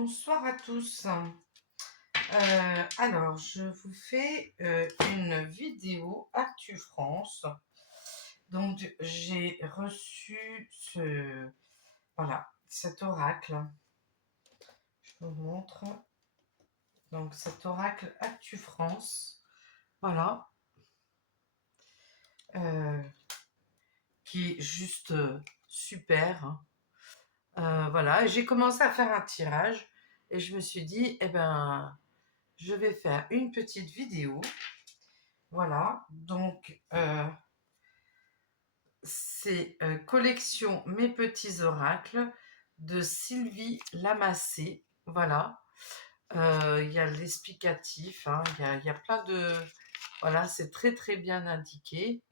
Bonsoir à tous. Alors, je vous fais une vidéo Actu France. Donc, j'ai reçu voilà, cet oracle. Je vous montre. Donc, cet oracle Actu France. Voilà. Qui est juste super. Voilà. Et j'ai commencé à faire un tirage. Et je me suis dit, eh ben, je vais faire une petite vidéo. Voilà, donc c'est collection Mes petits oracles de Sylvie Lamassé. Voilà, il y a l'explicatif, hein, il y a plein de... Voilà, c'est très très bien indiqué.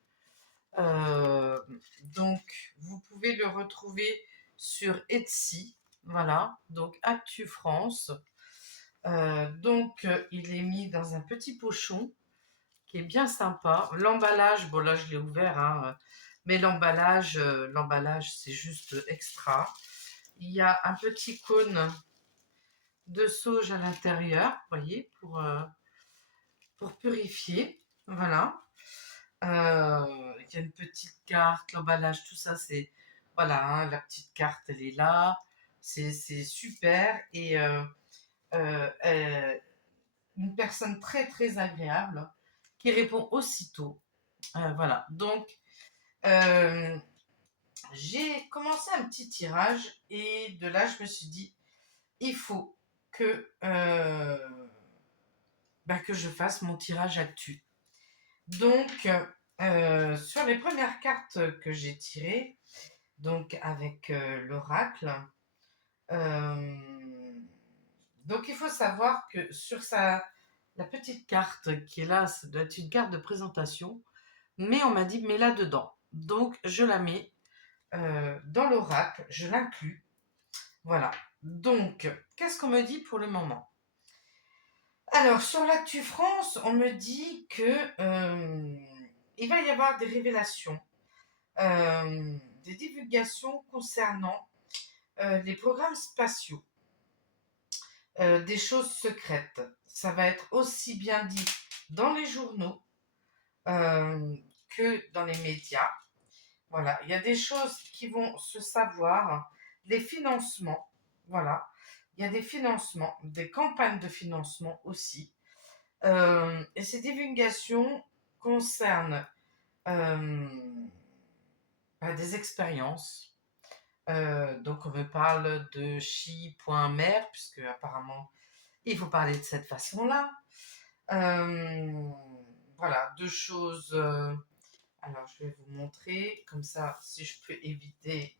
Donc, vous pouvez le retrouver sur Etsy. Voilà, donc Actu France. Donc, il est mis dans un petit pochon qui est bien sympa. L'emballage, bon là je l'ai ouvert, hein, mais l'emballage, c'est juste extra. Il y a un petit cône de sauge à l'intérieur, vous voyez, pour purifier. Voilà. Il y a une petite carte, l'emballage, tout ça, c'est... Voilà, hein, la petite carte, elle est là. C'est super. Et une personne très, très agréable qui répond aussitôt. Voilà, donc j'ai commencé un petit tirage et de là je me suis dit il faut que je fasse mon tirage actu. Donc sur les premières cartes que j'ai tirées, donc avec l'oracle, donc il faut savoir que sur la petite carte qui est là, ça doit être une carte de présentation, mais on m'a dit mets la dedans. Donc je la mets dans l'oracle, je l'inclus. Voilà. Donc, qu'est-ce qu'on me dit pour le moment? Alors, sur l'Actu France, on me dit que il va y avoir des révélations, des divulgations concernant les programmes spatiaux, des choses secrètes. Ça va être aussi bien dit dans les journaux que dans les médias. Voilà, il y a des choses qui vont se savoir, des financements, voilà. Il y a des financements, des campagnes de financement aussi. Et ces divulgations concernent des expériences. Donc on me parle de chi.mer, puisque apparemment il faut parler de cette façon-là. Voilà, deux choses... alors, je vais vous montrer, comme ça, si je peux éviter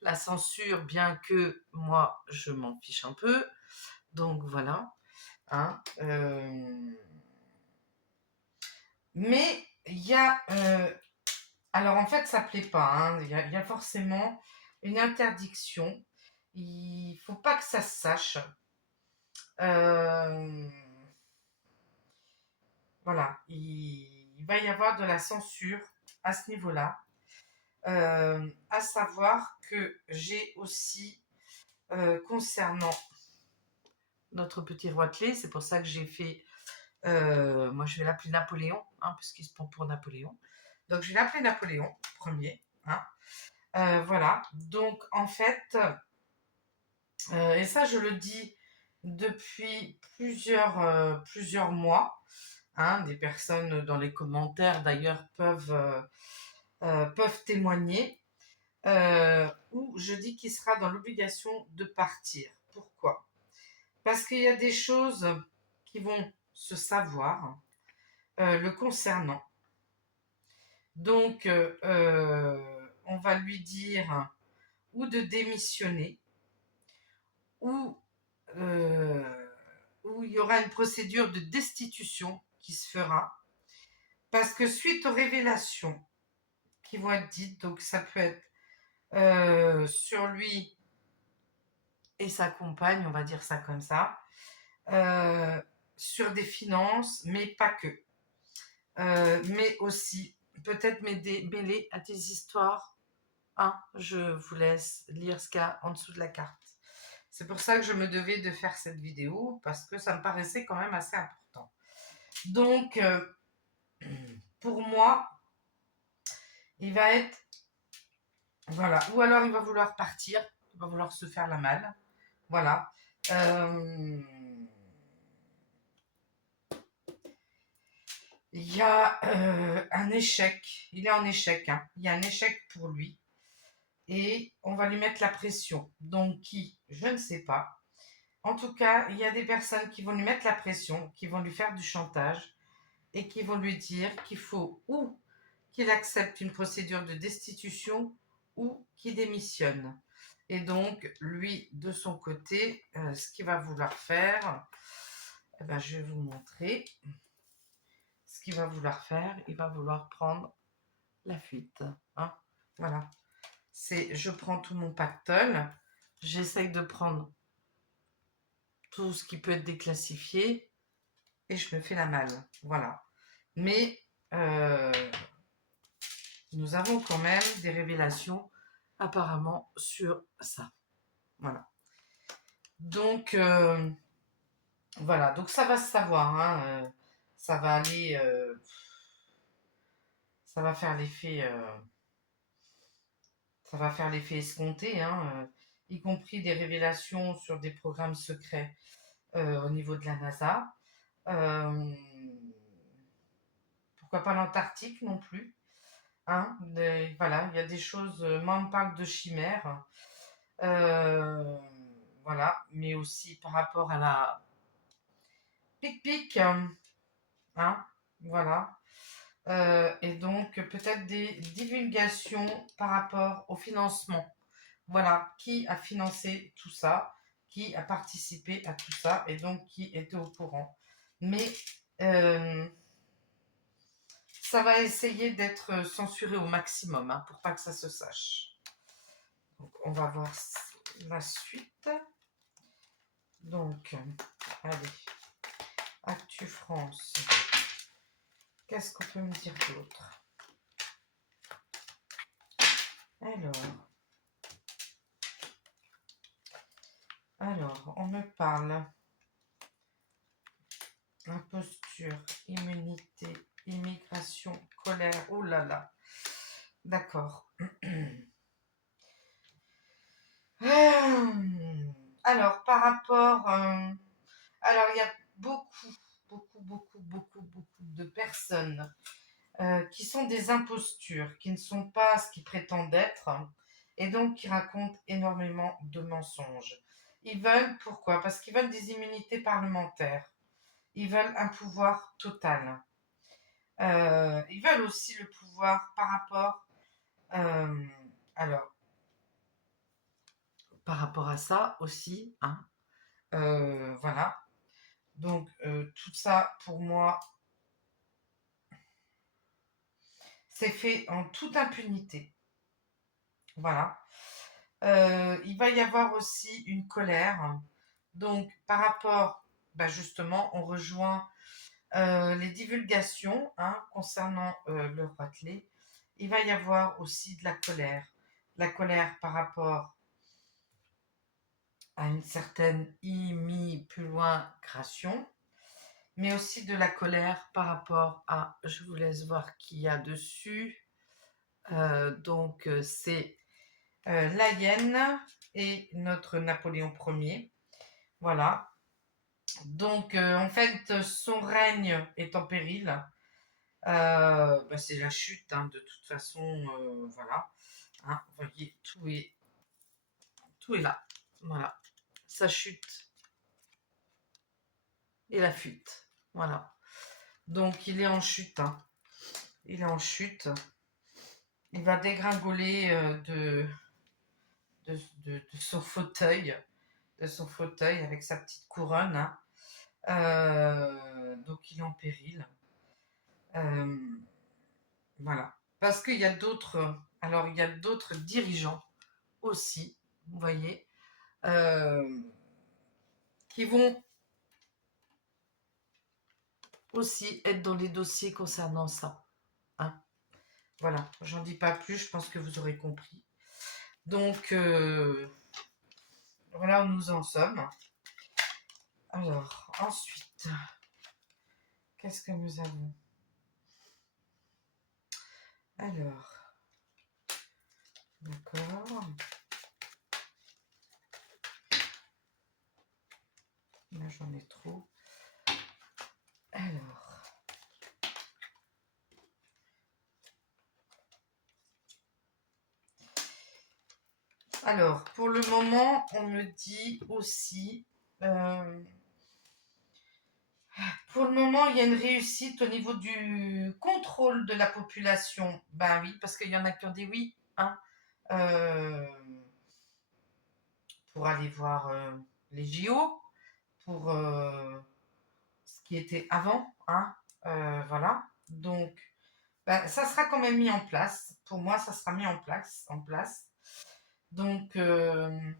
la censure, bien que moi, je m'en fiche un peu. Donc, voilà. Hein, mais il y a... alors, en fait, ça ne plaît pas. Hein, il y a forcément une interdiction. Il ne faut pas que ça se sache. Voilà. Il va y avoir de la censure à ce niveau-là. À savoir que j'ai aussi, concernant notre petit roi de clé, c'est pour ça que j'ai fait, moi je vais l'appeler Napoléon, hein, puisqu'il se prend pour Napoléon. Donc je vais l'appeler Napoléon, premier. Hein. Voilà, donc en fait, et ça je le dis depuis plusieurs mois, hein, des personnes dans les commentaires d'ailleurs peuvent témoigner. Où je dis qu'il sera dans l'obligation de partir. Pourquoi? Parce qu'il y a des choses qui vont se savoir le concernant. Donc, on va lui dire ou de démissionner, ou il y aura une procédure de destitution qui se fera. Parce que suite aux révélations qui vont être dites, donc ça peut être sur lui et sa compagne, on va dire ça comme ça, sur des finances, mais pas que. Mais aussi, peut-être mêler à des histoires. Hein, je vous laisse lire ce qu'il y a en dessous de la carte. C'est pour ça que je me devais de faire cette vidéo, parce que ça me paraissait quand même assez important. Donc, pour moi, il va être... Voilà. Ou alors il va vouloir partir, il va vouloir se faire la malle. Voilà. Il y a un échec. Il est en échec. Hein. Il y a un échec pour lui. Et on va lui mettre la pression. Donc qui? Je ne sais pas. En tout cas, il y a des personnes qui vont lui mettre la pression, qui vont lui faire du chantage et qui vont lui dire qu'il faut ou qu'il accepte une procédure de destitution ou qu'il démissionne. Et donc, lui, de son côté, ce qu'il va vouloir faire, eh ben, je vais vous montrer. Ce qu'il va vouloir faire, il va vouloir prendre la fuite. Hein, voilà. C'est, je prends tout mon pactole, j'essaye de prendre tout ce qui peut être déclassifié et je me fais la malle. Voilà. Mais nous avons quand même des révélations apparemment sur ça. Voilà. Donc, voilà. Donc, ça va se savoir. Hein, ça va aller... ça va faire l'effet... ça va faire l'effet escompté, hein, y compris des révélations sur des programmes secrets au niveau de la NASA. Pourquoi pas l'Antarctique non plus, hein, voilà, il y a des choses, moi on me parle de chimères, voilà, mais aussi par rapport à la pic-pic, hein, voilà. Et donc peut-être des divulgations par rapport au financement. Voilà, qui a financé tout ça, qui a participé à tout ça et donc qui était au courant. Mais ça va essayer d'être censuré au maximum hein, pour pas que ça se sache. Donc on va voir la suite. Donc, allez, Actu France. Qu'est-ce qu'on peut me dire d'autre? Alors, on me parle imposture, immunité, immigration, colère. Oh là là. D'accord. Alors, par rapport... alors, il y a beaucoup de personnes qui sont des impostures, qui ne sont pas ce qu'ils prétendent être, et donc qui racontent énormément de mensonges. Ils veulent, pourquoi? Parce qu'ils veulent des immunités parlementaires. Ils veulent un pouvoir total. Ils veulent aussi le pouvoir par rapport... alors, par rapport à ça aussi, hein, voilà. Donc, tout ça, pour moi, c'est fait en toute impunité. Voilà. Il va y avoir aussi une colère. Donc, par rapport, bah justement, on rejoint les divulgations hein, concernant le Roitelet. Il va y avoir aussi de la colère. La colère par rapport à une certaine plus loin création, mais aussi de la colère par rapport à, je vous laisse voir qui y a dessus, donc c'est la hyène et notre Napoléon Ier, voilà, donc en fait son règne est en péril, bah, c'est la chute hein, de toute façon, voilà, hein, vous voyez, tout est là, voilà, sa chute et la fuite, voilà. Donc il est en chute, hein. Il est en chute. Il va dégringoler de son fauteuil, avec sa petite couronne. Hein. Donc il est en péril. Voilà. Parce qu'il y a d'autres, alors il y a d'autres dirigeants aussi, vous voyez, qui vont aussi être dans les dossiers concernant ça. Hein. Voilà, j'en dis pas plus, je pense que vous aurez compris. Donc, Voilà où nous en sommes. Alors, ensuite, qu'est-ce que nous avons? Alors, d'accord. Là, j'en ai trop. Alors, pour le moment, on me dit aussi... pour le moment, il y a une réussite au niveau du contrôle de la population. Ben oui, parce qu'il y en a qui ont dit oui, hein, pour aller voir les JO, pour ce qui était avant, hein, voilà. Donc, ben, ça sera quand même mis en place. Pour moi, ça sera mis en place. Donc, le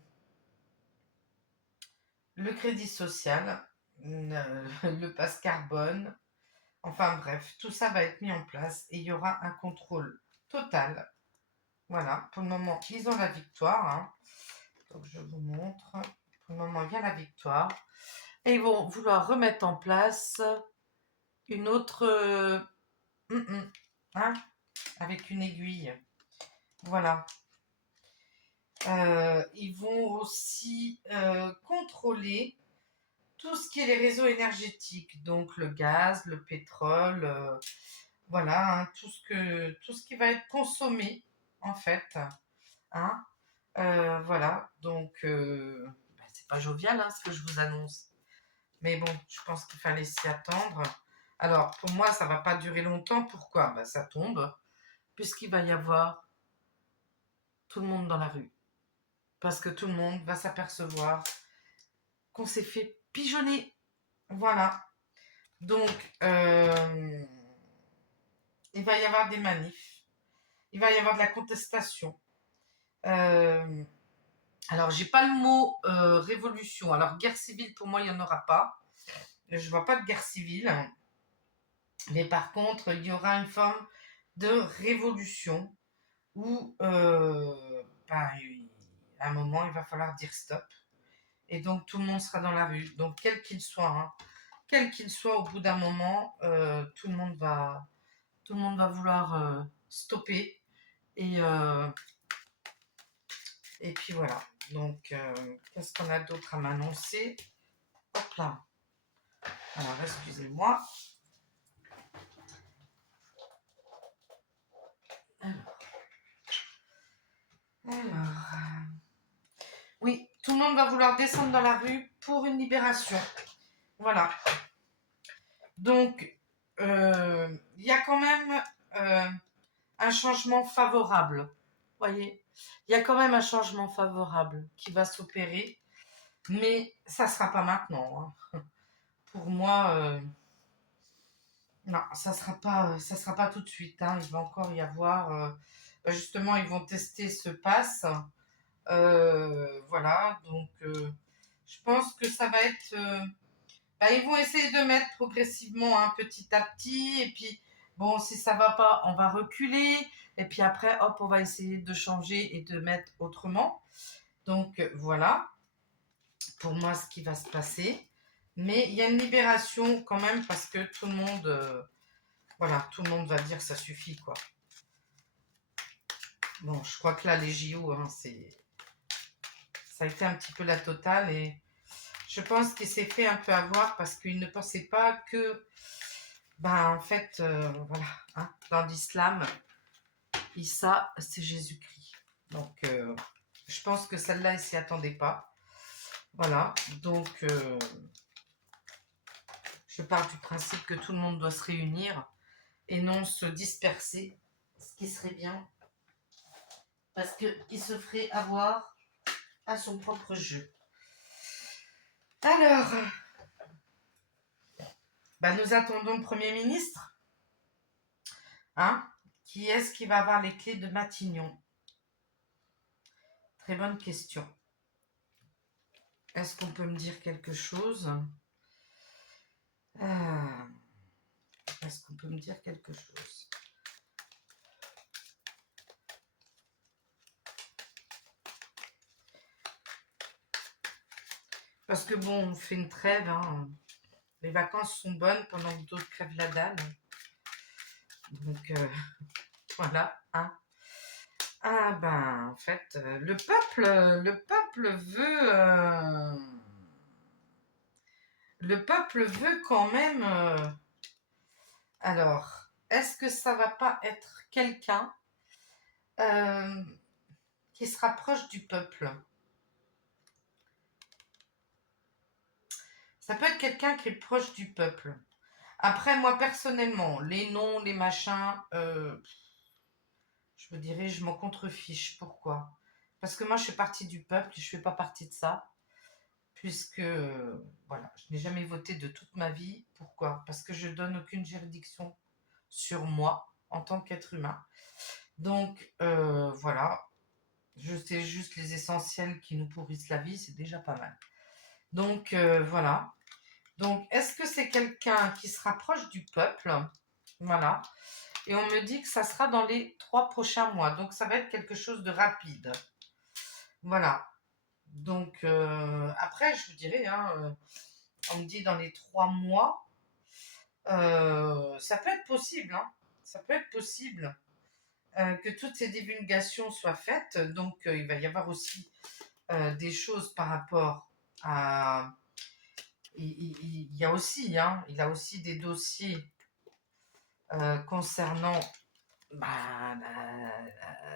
crédit social, le pass carbone, enfin bref, tout ça va être mis en place et il y aura un contrôle total. Voilà, pour le moment, ils ont la victoire, hein. Donc, je vous montre. Pour le moment, il y a la victoire. Et ils vont vouloir remettre en place une autre... hein, avec une aiguille. Voilà. Ils vont aussi contrôler tout ce qui est les réseaux énergétiques, donc le gaz, le pétrole, voilà, hein, tout ce qui va être consommé, en fait. Hein, voilà, donc c'est pas jovial hein, ce que je vous annonce. Mais bon, je pense qu'il fallait s'y attendre. Alors, pour moi, ça va pas durer longtemps. Pourquoi? Ça tombe, puisqu'il va y avoir tout le monde dans la rue. Parce que tout le monde va s'apercevoir qu'on s'est fait pigeonner. Voilà. Donc, il va y avoir des manifs. Il va y avoir de la contestation. Alors, j'ai pas le mot révolution. Alors, guerre civile, pour moi, il n'y en aura pas. Je vois pas de guerre civile. Mais par contre, il y aura une forme de révolution où, à un moment, il va falloir dire stop. Et donc, tout le monde sera dans la rue. Donc, hein, quel qu'il soit, au bout d'un moment, tout le monde va vouloir stopper. Et puis voilà. Donc, qu'est-ce qu'on a d'autre à m'annoncer? Hop là. Alors, excusez-moi. Oui, tout le monde va vouloir descendre dans la rue pour une libération. Voilà. Donc, il y a quand même un changement favorable. Voyez, il y a quand même un changement favorable qui va s'opérer, mais ça ne sera pas maintenant. Hein. Pour moi, non, ça sera pas tout de suite. Hein. Il va encore y avoir, justement, ils vont tester ce pass. Voilà, donc je pense que ça va être. Ils vont essayer de mettre progressivement petit à petit, et puis bon, si ça va pas, on va reculer, et puis après, hop, on va essayer de changer et de mettre autrement. Donc voilà, pour moi, ce qui va se passer. Mais il y a une libération quand même parce que tout le monde, voilà, tout le monde va dire ça suffit quoi. Bon, je crois que là, les JO, hein, ça a été un petit peu la totale et je pense qu'il s'est fait un peu avoir parce qu'il ne pensait pas que, en fait, voilà, hein, dans l'islam, Issa, c'est Jésus-Christ. Donc, je pense que celle-là, il ne s'y attendait pas. Voilà, donc, je pars du principe que tout le monde doit se réunir et non se disperser, ce qui serait bien, parce qu'il se ferait avoir à son propre jeu. Alors, nous attendons le Premier ministre. Hein? Qui est-ce qui va avoir les clés de Matignon? Très bonne question. Est-ce qu'on peut me dire quelque chose? Est-ce qu'on peut me dire quelque chose? Parce que bon, on fait une trêve, hein. Les vacances sont bonnes pendant que d'autres crèvent la dalle. Donc voilà, hein. Ah ben, en fait, le peuple veut quand même. Alors, est-ce que ça va pas être quelqu'un euh, qui se rapproche du peuple? Ça peut être quelqu'un qui est proche du peuple. Après, moi personnellement, les noms, les machins, je me dirais, je m'en contrefiche. Pourquoi? Parce que moi, je fais partie du peuple, je fais pas partie de ça, puisque voilà, je n'ai jamais voté de toute ma vie. Pourquoi? Parce que je donne aucune juridiction sur moi en tant qu'être humain. Donc voilà, je sais juste les essentiels qui nous pourrissent la vie, c'est déjà pas mal. Donc voilà. Donc est-ce que c'est quelqu'un qui se rapproche du peuple? Voilà. Et on me dit que ça sera dans les 3 prochains mois. Donc ça va être quelque chose de rapide. Voilà. Donc après, je vous dirais, hein, on me dit dans les 3 mois, ça peut être possible. Hein, ça peut être possible que toutes ces divulgations soient faites. Donc il va y avoir aussi des choses par rapport à... Il y a aussi, hein, il a aussi des dossiers concernant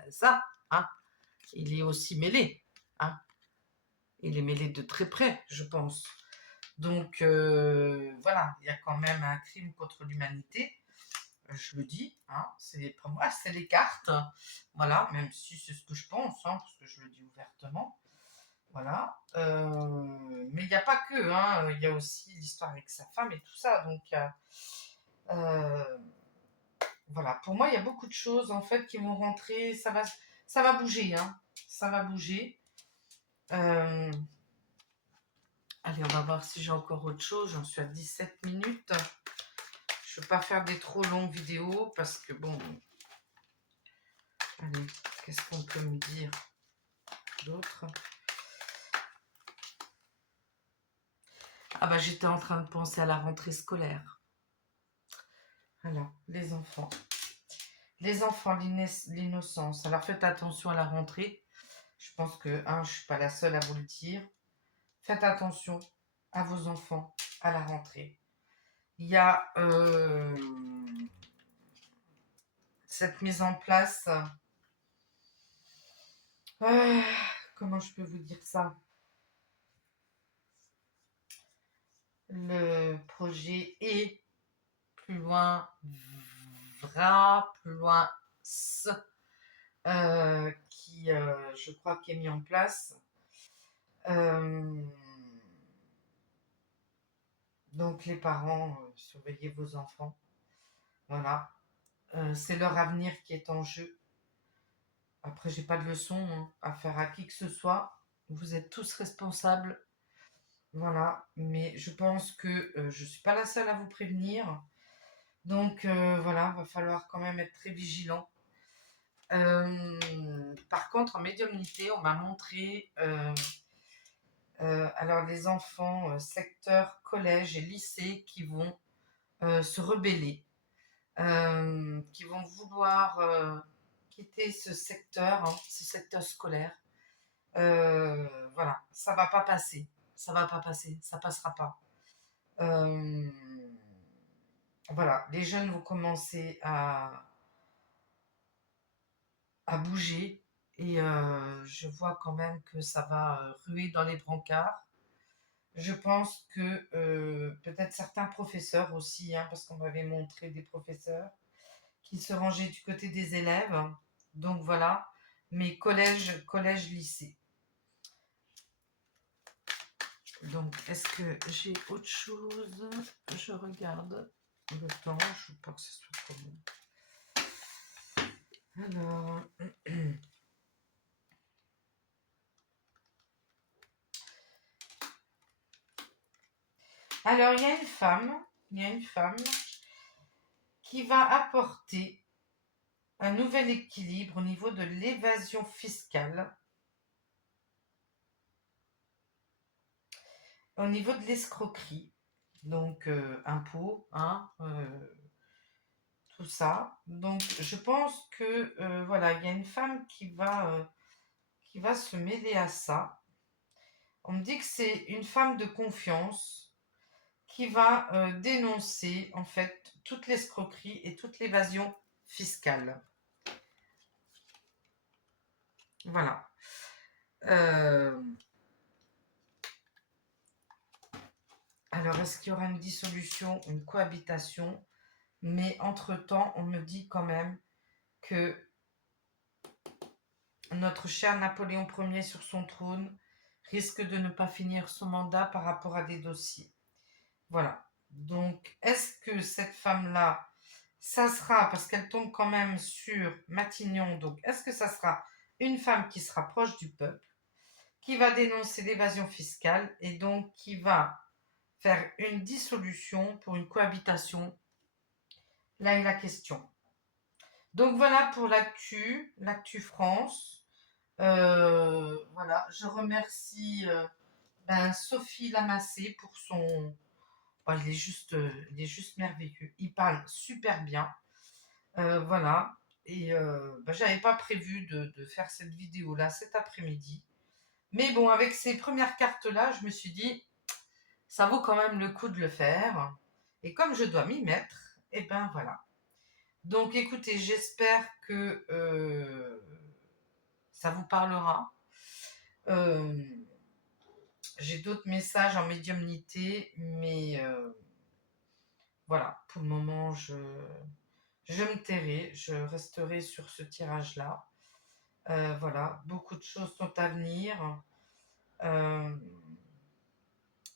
ça. Hein, il est aussi mêlé. Hein, il est mêlé de très près, je pense. Donc voilà, il y a quand même un crime contre l'humanité. Je le dis, hein, c'est pour moi, c'est les cartes. Voilà, même si c'est ce que je pense, hein, parce que je le dis ouvertement. Voilà. Mais il n'y a pas que, hein, il y a aussi l'histoire avec sa femme et tout ça. Donc voilà, pour moi, il y a beaucoup de choses en fait qui vont rentrer. Ça va bouger, hein. Ça va bouger. Euh, Allez, on va voir si j'ai encore autre chose. J'en suis à 17 minutes. Je ne veux pas faire des trop longues vidéos parce que bon. Allez, qu'est-ce qu'on peut me dire d'autre? Ah bah j'étais en train de penser à la rentrée scolaire. Alors, les enfants. Les enfants, l'innocence. Alors faites attention à la rentrée. Je pense que, je ne suis pas la seule à vous le dire. Faites attention à vos enfants à la rentrée. Il y a cette mise en place. euh, Comment je peux vous dire ça? Le projet est plus loin, plus loin, qui, je crois, qui est mis en place. Euh, donc les parents, surveillez vos enfants. Voilà. C'est leur avenir qui est en jeu. Après, j'ai pas de leçon, hein, à faire à qui que ce soit. Vous êtes tous responsables. Voilà. Mais je pense que je suis pas la seule à vous prévenir. Donc voilà, va falloir quand même être très vigilant. Par contre, en médiumnité, on m'a montré alors les enfants secteur collège et lycée qui vont se rebeller, qui vont vouloir quitter ce secteur scolaire. Voilà, ça va pas passer, ça va pas passer, ça passera pas. Euh, voilà, les jeunes vont commencer à bouger et je vois quand même que ça va ruer dans les brancards. Je pense que peut-être certains professeurs aussi, hein, parce qu'on m'avait montré des professeurs qui se rangeaient du côté des élèves. Donc voilà, mais collège, lycée. Donc est-ce que j'ai autre chose? Je regarde le temps, je veux pas que ce soit trop long. Alors il y a une femme qui va apporter un nouvel équilibre au niveau de l'évasion fiscale. au niveau de l'escroquerie. Donc, impôts, hein, tout ça. Donc, je pense que, voilà, il y a une femme qui va se mêler à ça. On me dit que c'est une femme de confiance qui va dénoncer, en fait, toute l'escroquerie et toute l'évasion fiscale. Voilà. Euh, alors, est-ce qu'il y aura une dissolution, une cohabitation? Mais entre-temps, on me dit quand même que notre cher Napoléon Ier sur son trône risque de ne pas finir son mandat par rapport à des dossiers. Voilà. Donc, est-ce que cette femme-là, ça sera, parce qu'elle tombe quand même sur Matignon, donc est-ce que ça sera une femme qui sera proche du peuple, qui va dénoncer l'évasion fiscale et donc qui va faire une dissolution pour une cohabitation? Là est la question. Donc voilà pour l'actu France. Voilà, je remercie Sophie Lamassé pour son... Bon, il est juste merveilleux. Il parle super bien. Voilà. Et j'avais pas prévu de faire cette vidéo-là cet après-midi. Mais bon, avec ces premières cartes-là, je me suis dit, ça vaut quand même le coup de le faire. Et comme je dois m'y mettre, et ben voilà. Donc écoutez, j'espère que ça vous parlera. Euh, j'ai d'autres messages en médiumnité, mais voilà, pour le moment, je me tairai, je resterai sur ce tirage-là. Voilà, beaucoup de choses sont à venir. Euh,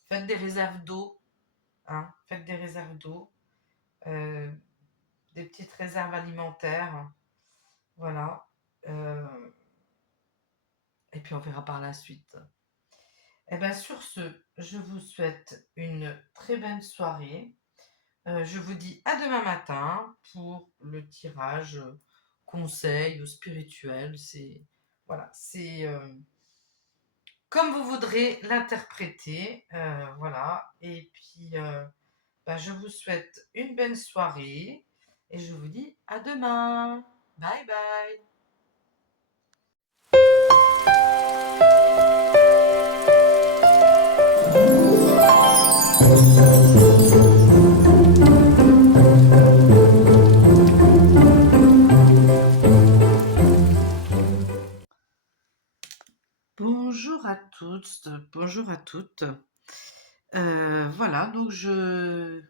faites des réserves d'eau, hein, faites des réserves d'eau, euh, des petites réserves alimentaires. Voilà. Euh, et puis on verra par la suite. Et bien sur ce, je vous souhaite une très belle soirée. Je vous dis à demain matin pour le tirage conseil ou spirituel. C'est voilà, c'est comme vous voudrez l'interpréter. Voilà. Et puis, je vous souhaite une belle soirée et je vous dis à demain. Bye bye. Bonjour à tous, bonjour à toutes. Voilà, donc je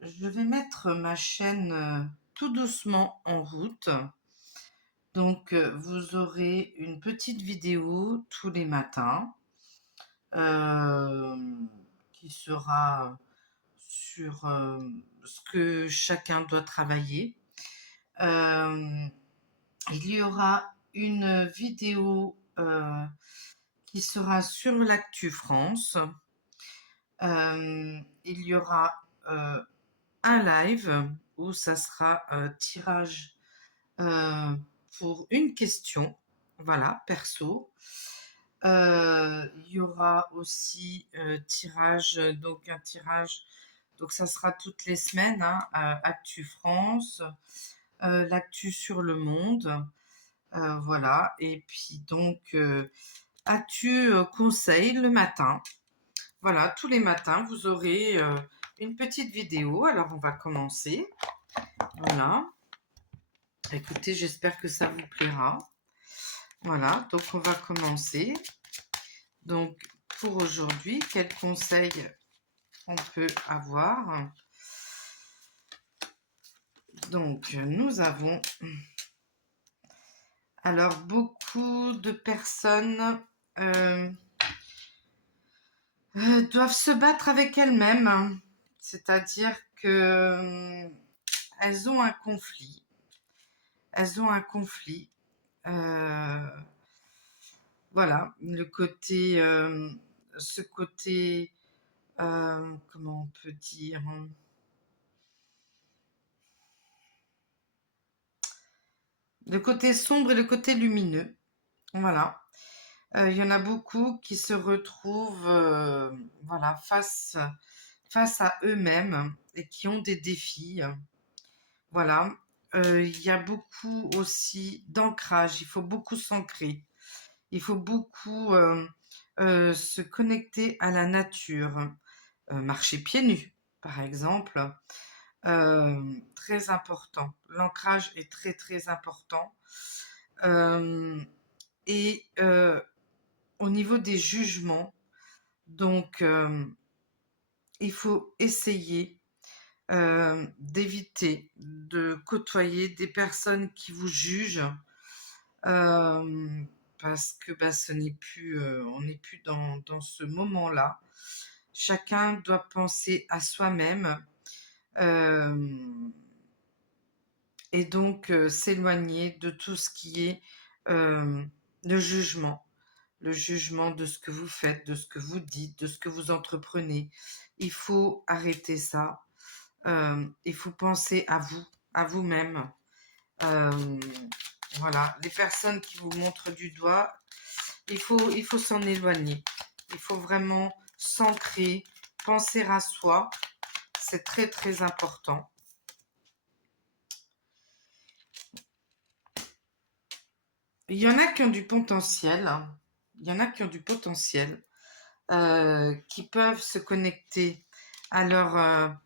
vais mettre ma chaîne tout doucement en route. Donc, vous aurez une petite vidéo tous les matins euh, qui sera sur ce que chacun doit travailler. Il y aura une vidéo qui sera sur l'actu France. Il y aura un live où ça sera tirage pour une question, voilà, perso. Il y aura aussi tirage, donc un tirage, donc ça sera toutes les semaines, hein, Actu France, l'actu sur le monde, voilà, et puis donc Actu conseil le matin. Voilà, tous les matins, vous aurez une petite vidéo. Alors, on va commencer. Voilà. Écoutez, j'espère que ça vous plaira. Voilà, donc on va commencer. Donc, pour aujourd'hui, quels conseils on peut avoir? Donc, nous avons... Alors, beaucoup de personnes doivent se battre avec elles-mêmes. C'est-à-dire que elles ont un conflit. Elles ont un conflit. Voilà, le côté, ce côté, comment on peut dire, le côté sombre et le côté lumineux. Voilà. Il y en a beaucoup qui se retrouvent voilà, face à eux-mêmes et qui ont des défis. Voilà. Il y a beaucoup aussi d'ancrage. Il faut beaucoup s'ancrer. Il faut beaucoup se connecter à la nature. Marcher pieds nus, par exemple. Très important. L'ancrage est très très important. Euh, et au niveau des jugements, donc il faut essayer d'éviter de côtoyer des personnes qui vous jugent euh, parce que bah, ce n'est plus, on n'est plus dans ce moment-là. Chacun doit penser à soi-même et donc s'éloigner de tout ce qui est euh, le jugement. Le jugement de ce que vous faites, de ce que vous dites, de ce que vous entreprenez. Il faut arrêter ça. Il faut penser à vous, à vous-même. Euh, voilà, les personnes qui vous montrent du doigt, il faut s'en éloigner. Il faut vraiment s'ancrer, penser à soi. C'est très très important. Il y en a qui ont du potentiel. Il y en a qui ont du potentiel, qui peuvent se connecter à leur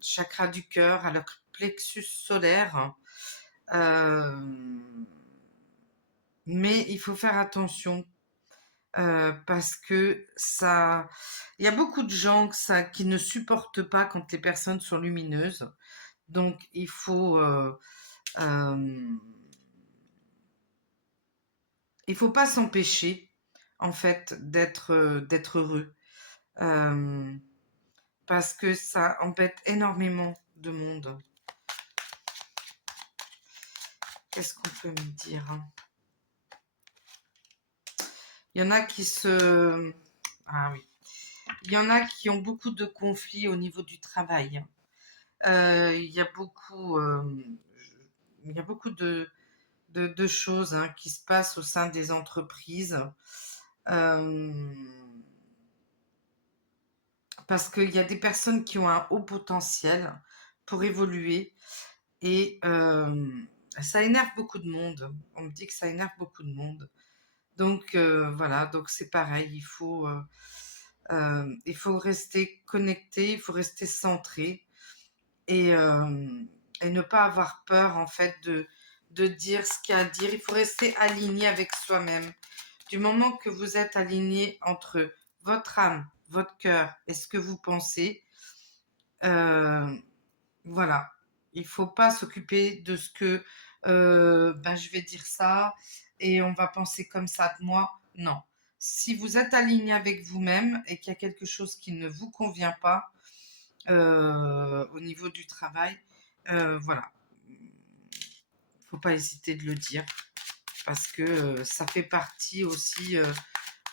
chakra du cœur, à leur plexus solaire. Mais il faut faire attention parce que ça, il y a beaucoup de gens qui ne supportent pas quand les personnes sont lumineuses. Donc il faut pas s'empêcher en fait d'être heureux parce que ça embête énormément de monde. Qu'est-ce qu'on peut me dire? Il y en a qui se... Ah oui. Il y en a qui ont beaucoup de conflits au niveau du travail. Il y a beaucoup de choses qui se passent au sein des entreprises. Parce qu'il y a des personnes qui ont un haut potentiel pour évoluer et ça énerve beaucoup de monde. On me dit que ça énerve beaucoup de monde. Donc voilà, donc c'est pareil, il faut rester connecté, il faut rester centré et, ne pas avoir peur en fait de dire ce qu'il y a à dire. Il faut rester aligné avec soi-même. Du moment que vous êtes aligné entre votre âme, votre cœur et ce que vous pensez, voilà. Il ne faut pas s'occuper de ce que ben, je vais dire ça et on va penser comme ça de moi. Non. Si vous êtes aligné avec vous-même et qu'il y a quelque chose qui ne vous convient pas au niveau du travail, voilà. Il ne faut pas hésiter de le dire parce que ça fait partie aussi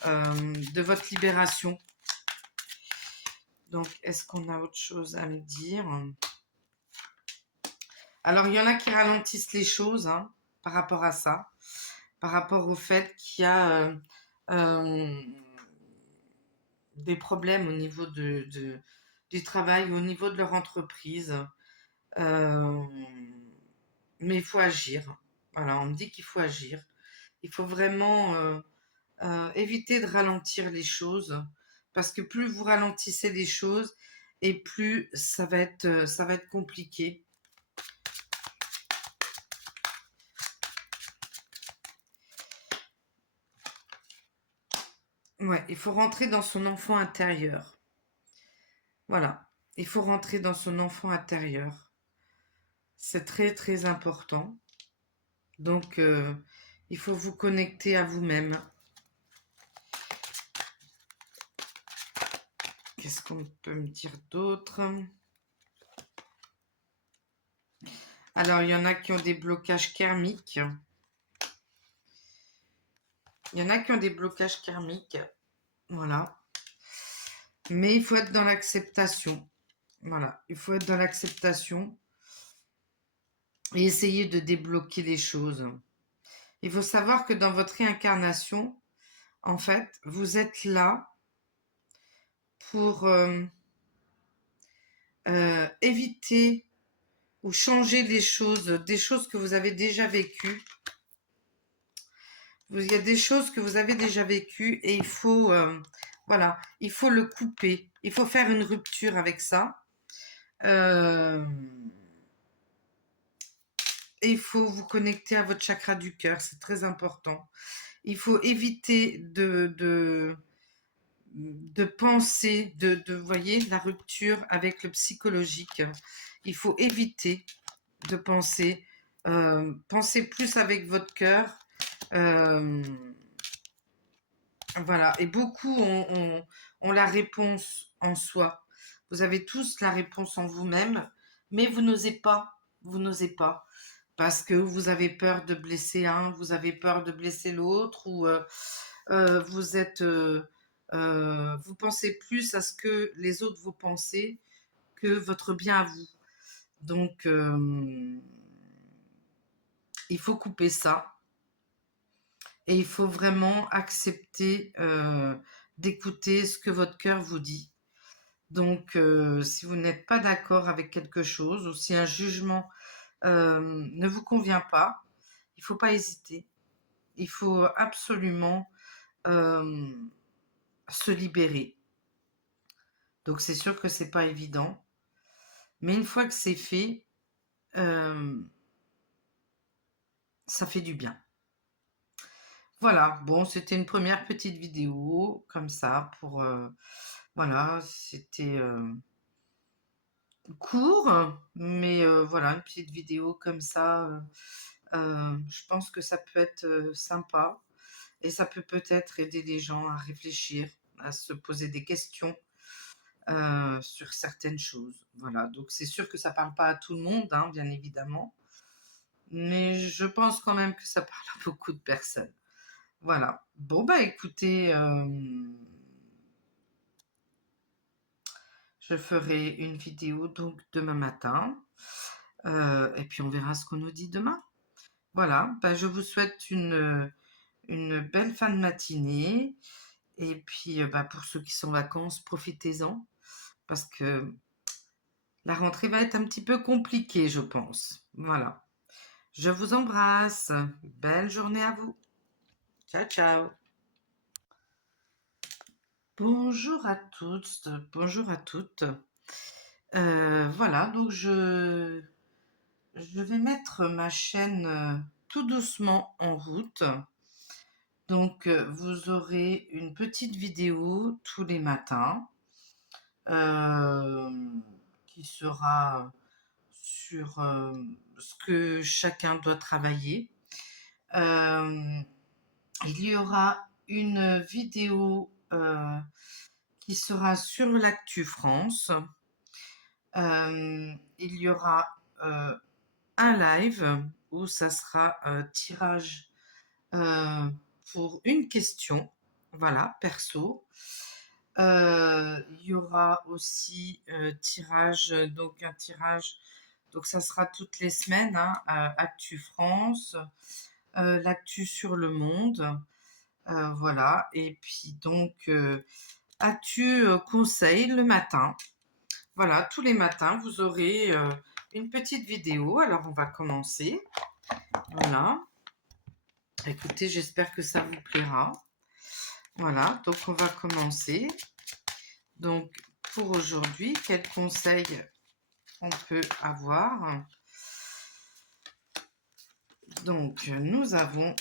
de votre libération. Donc, est-ce qu'on a autre chose à me dire? Alors, il y en a qui ralentissent les choses par rapport à ça, par rapport au fait qu'il y a euh, des problèmes au niveau du travail, au niveau de leur entreprise. Euh, mais il faut agir. Voilà, on me dit qu'il faut agir. Il faut vraiment éviter de ralentir les choses, parce que plus vous ralentissez les choses, et plus ça va être compliqué. Ouais, il faut rentrer dans son enfant intérieur. Voilà, il faut rentrer dans son enfant intérieur. C'est très très important. Donc, il faut vous connecter à vous-même. Qu'est-ce qu'on peut me dire d'autre? Alors, il y en a qui ont des blocages karmiques. Il y en a qui ont des blocages karmiques. Voilà. Mais il faut être dans l'acceptation. Voilà, il faut être dans l'acceptation et essayer de débloquer les choses. Il faut savoir que dans votre réincarnation, en fait, vous êtes là pour éviter ou changer des choses que vous avez déjà vécues. Il y a des choses que vous avez déjà vécues et il faut, voilà, il faut le couper. Il faut faire une rupture avec ça. Euh, et il faut vous connecter à votre chakra du cœur, c'est très important. Il faut éviter de penser, voyez, la rupture avec le psychologique. Il faut éviter de penser, penser plus avec votre cœur. Euh, voilà, et beaucoup ont la réponse en soi. Vous avez tous la réponse en vous-même, mais vous n'osez pas. Vous n'osez pas. Parce que vous avez peur de blesser un, vous avez peur de blesser l'autre, ou vous êtes, vous pensez plus à ce que les autres vous pensez que votre bien à vous. Donc, il faut couper ça et il faut vraiment accepter d'écouter ce que votre cœur vous dit. Donc, si vous n'êtes pas d'accord avec quelque chose ou si un jugement ne vous convient pas, il ne faut pas hésiter. Il faut absolument se libérer. Donc c'est sûr que c'est pas évident, mais une fois que c'est fait, ça fait du bien. Voilà, bon, c'était une première petite vidéo comme ça pour voilà, c'était court, mais voilà, une petite vidéo comme ça. Je pense que ça peut être sympa et ça peut peut-être aider les gens à réfléchir, à se poser des questions sur certaines choses. Voilà, donc c'est sûr que ça parle pas à tout le monde, hein, bien évidemment, mais je pense quand même que ça parle à beaucoup de personnes. Voilà. Bon, bah écoutez, je ferai une vidéo donc demain matin, et puis on verra ce qu'on nous dit demain. Voilà, bah, je vous souhaite une belle fin de matinée, et puis bah, pour ceux qui sont en vacances, profitez-en, parce que la rentrée va être un petit peu compliquée, je pense. Voilà. Je vous embrasse. Belle journée à vous. Ciao, ciao. Bonjour à tous, bonjour à toutes. Voilà, donc je vais mettre ma chaîne tout doucement en route. Donc, vous aurez une petite vidéo tous les matins euh, qui sera sur ce que chacun doit travailler. Il y aura une vidéo qui sera sur l'Actu France. Il y aura un live où ça sera tirage pour une question, voilà, perso. Il y aura aussi tirage, donc un tirage, donc ça sera toutes les semaines, hein, Actu France, l'actu sur le monde, voilà, et puis donc Actu conseil le matin. Voilà, tous les matins, vous aurez une petite vidéo. Alors, on va commencer. Voilà. Écoutez, j'espère que ça vous plaira. Voilà, donc on va commencer. Donc, pour aujourd'hui, quels conseils on peut avoir? Donc, nous avons...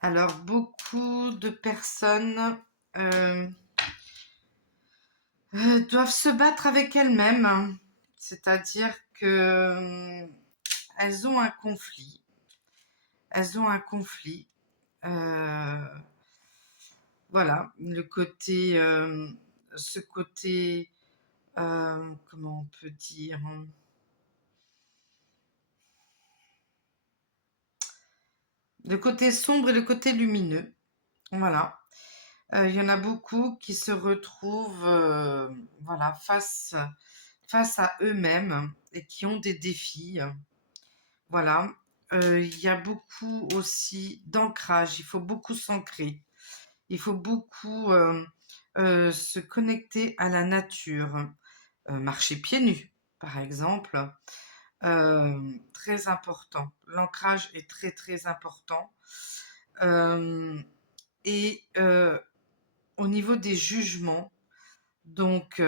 Alors, beaucoup de personnes doivent se battre avec elles-mêmes. C'est-à-dire que elles ont un conflit. Elles ont un conflit. Voilà, le côté, ce côté, comment on peut dire, le côté sombre et le côté lumineux. Voilà. Il y en a beaucoup qui se retrouvent voilà, face à eux-mêmes et qui ont des défis. Voilà. il y a beaucoup aussi d'ancrage. Il faut beaucoup s'ancrer. Il faut beaucoup se connecter à la nature. Marcher pieds nus, par exemple. Très important. L'ancrage est très très important. Et au niveau des jugements, donc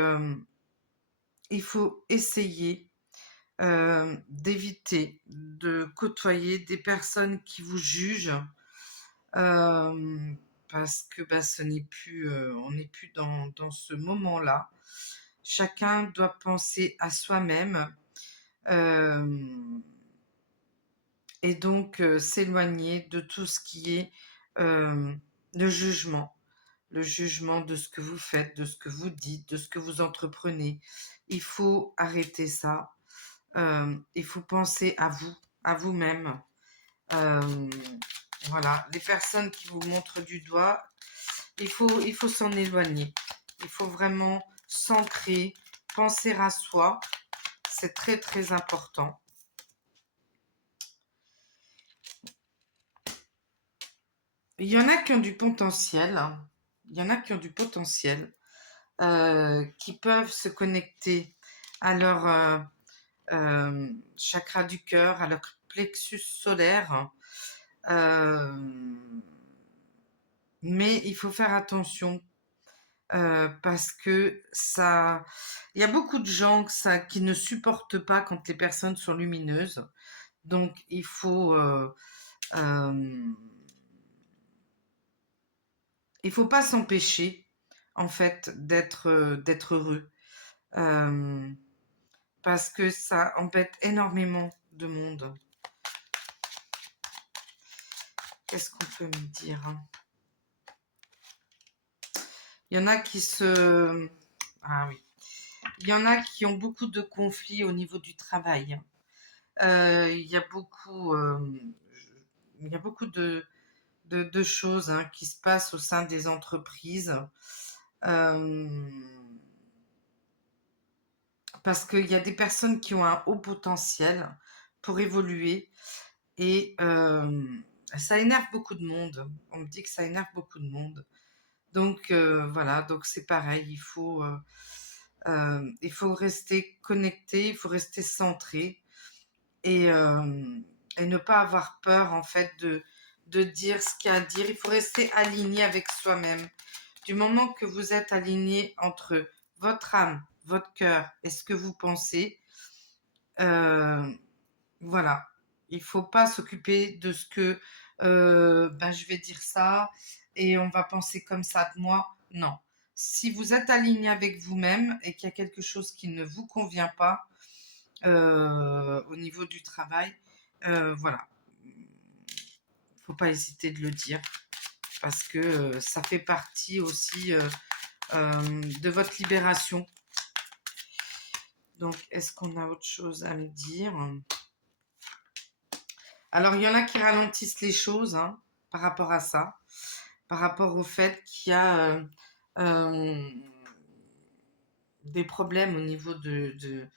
il faut essayer d'éviter de côtoyer des personnes qui vous jugent parce que bah, ce n'est plus, on n'est plus dans ce moment-là. Chacun doit penser à soi-même et donc s'éloigner de tout ce qui est le jugement de ce que vous faites, de ce que vous dites, de ce que vous entreprenez. Il faut arrêter ça. Il faut penser à vous, à vous-même. Voilà, les personnes qui vous montrent du doigt, il faut s'en éloigner. Il faut vraiment s'ancrer, penser à soi. C'est très très important. Il y en a qui ont du potentiel. Il y en a qui ont du potentiel, qui peuvent se connecter à leur chakra du cœur, à leur plexus solaire. Mais il faut faire attention parce que ça, il y a beaucoup de gens qui ne supportent pas quand les personnes sont lumineuses. Donc il faut pas s'empêcher en fait d'être heureux parce que ça embête énormément de monde. Qu'est-ce qu'on peut me dire? Il y en a qui se... Ah oui. Il y en a qui ont beaucoup de conflits au niveau du travail. Il y a beaucoup de choses qui se passent au sein des entreprises. Parce qu'il y a des personnes qui ont un haut potentiel pour évoluer et ça énerve beaucoup de monde. On me dit que ça énerve beaucoup de monde. Donc voilà, donc c'est pareil, il faut rester connecté, il faut rester centré et ne pas avoir peur en fait de dire ce qu'il y a à dire. Il faut rester aligné avec soi-même. Du moment que vous êtes aligné entre votre âme, votre cœur et ce que vous pensez, voilà. Il ne faut pas s'occuper de ce que ben, je vais dire ça et on va penser comme ça de moi. Non. Si vous êtes aligné avec vous-même et qu'il y a quelque chose qui ne vous convient pas au niveau du travail, voilà. Il ne faut pas hésiter de le dire parce que ça fait partie aussi de votre libération. Donc, est-ce qu'on a autre chose à me dire? Alors, il y en a qui ralentissent les choses par rapport à ça, par rapport au fait qu'il y a des problèmes au niveau du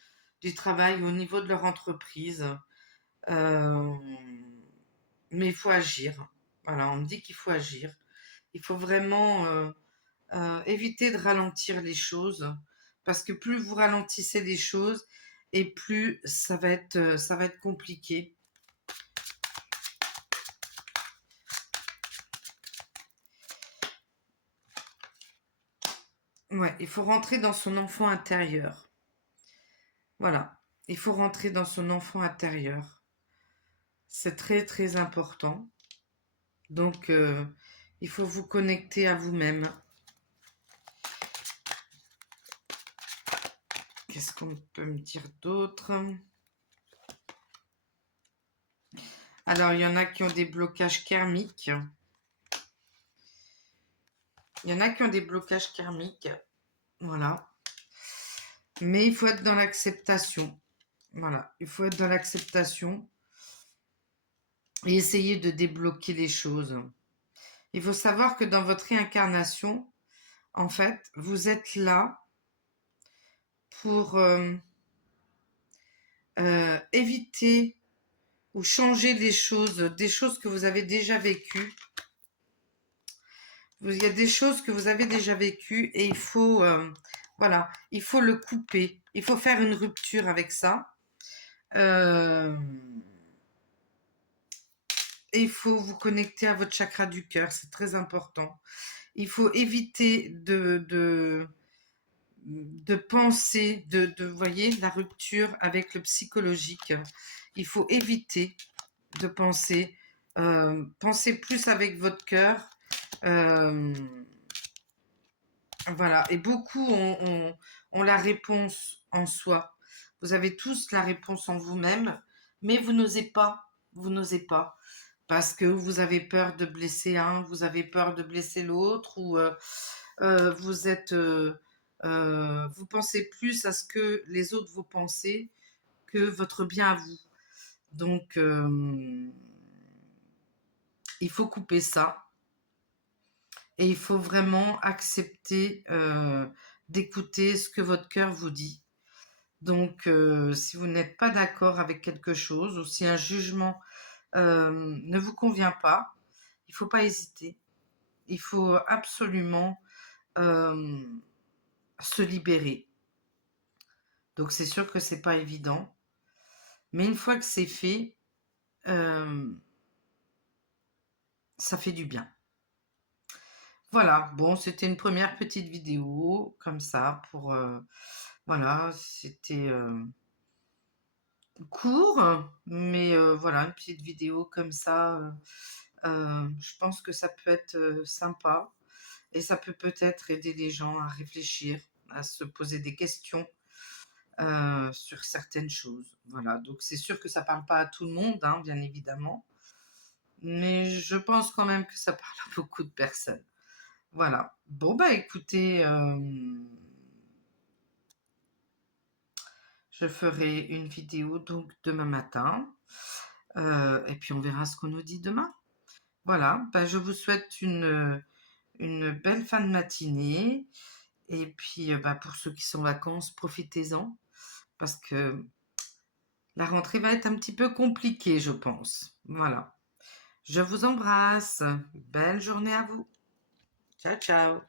travail, au niveau de leur entreprise. Mais il faut agir. Voilà, on me dit qu'il faut agir. Il faut vraiment éviter de ralentir les choses, parce que plus vous ralentissez les choses, et plus ça va être compliqué. Ouais, il faut rentrer dans son enfant intérieur. Voilà, il faut rentrer dans son enfant intérieur. C'est très très important. Donc, il faut vous connecter à vous-même. Qu'est-ce qu'on peut me dire d'autre? Alors, il y en a qui ont des blocages karmiques. Il y en a qui ont des blocages karmiques. Voilà. Mais il faut être dans l'acceptation. Voilà. Il faut être dans l'acceptation et essayer de débloquer les choses. Il faut savoir que dans votre réincarnation, en fait, vous êtes là pour éviter ou changer des choses que vous avez déjà vécues. Il y a des choses que vous avez déjà vécues et il faut, voilà, il faut le couper. Il faut faire une rupture avec ça. Euh, et il faut vous connecter à votre chakra du cœur, c'est très important. Il faut éviter de penser, vous voyez, la rupture avec le psychologique. Il faut éviter de penser, penser plus avec votre cœur. Voilà, et beaucoup ont la réponse en soi. Vous avez tous la réponse en vous-même, mais vous n'osez pas. Vous n'osez pas. Parce que vous avez peur de blesser un, vous avez peur de blesser l'autre, ou vous êtes. Vous pensez plus à ce que les autres vous pensez que votre bien à vous. Donc, il faut couper ça. Et il faut vraiment accepter d'écouter ce que votre cœur vous dit. Donc, si vous n'êtes pas d'accord avec quelque chose ou si un jugement ne vous convient pas, il ne faut pas hésiter. Il faut absolument se libérer. Donc, c'est sûr que c'est pas évident. Mais une fois que c'est fait, ça fait du bien. Voilà, bon, c'était une première petite vidéo comme ça pour... voilà, c'était court, mais voilà, une petite vidéo comme ça. Je pense que ça peut être sympa et ça peut peut-être aider les gens à réfléchir, à se poser des questions sur certaines choses. Voilà, donc c'est sûr que ça parle pas à tout le monde, hein, bien évidemment, mais je pense quand même que ça parle à beaucoup de personnes. Voilà. Bon, bah écoutez, je ferai une vidéo donc demain matin. Et puis on verra ce qu'on nous dit demain. Voilà, bah, je vous souhaite une belle fin de matinée. Et puis bah, pour ceux qui sont en vacances, profitez-en. Parce que la rentrée va être un petit peu compliquée, je pense. Voilà. Je vous embrasse. Belle journée à vous. Ciao, ciao.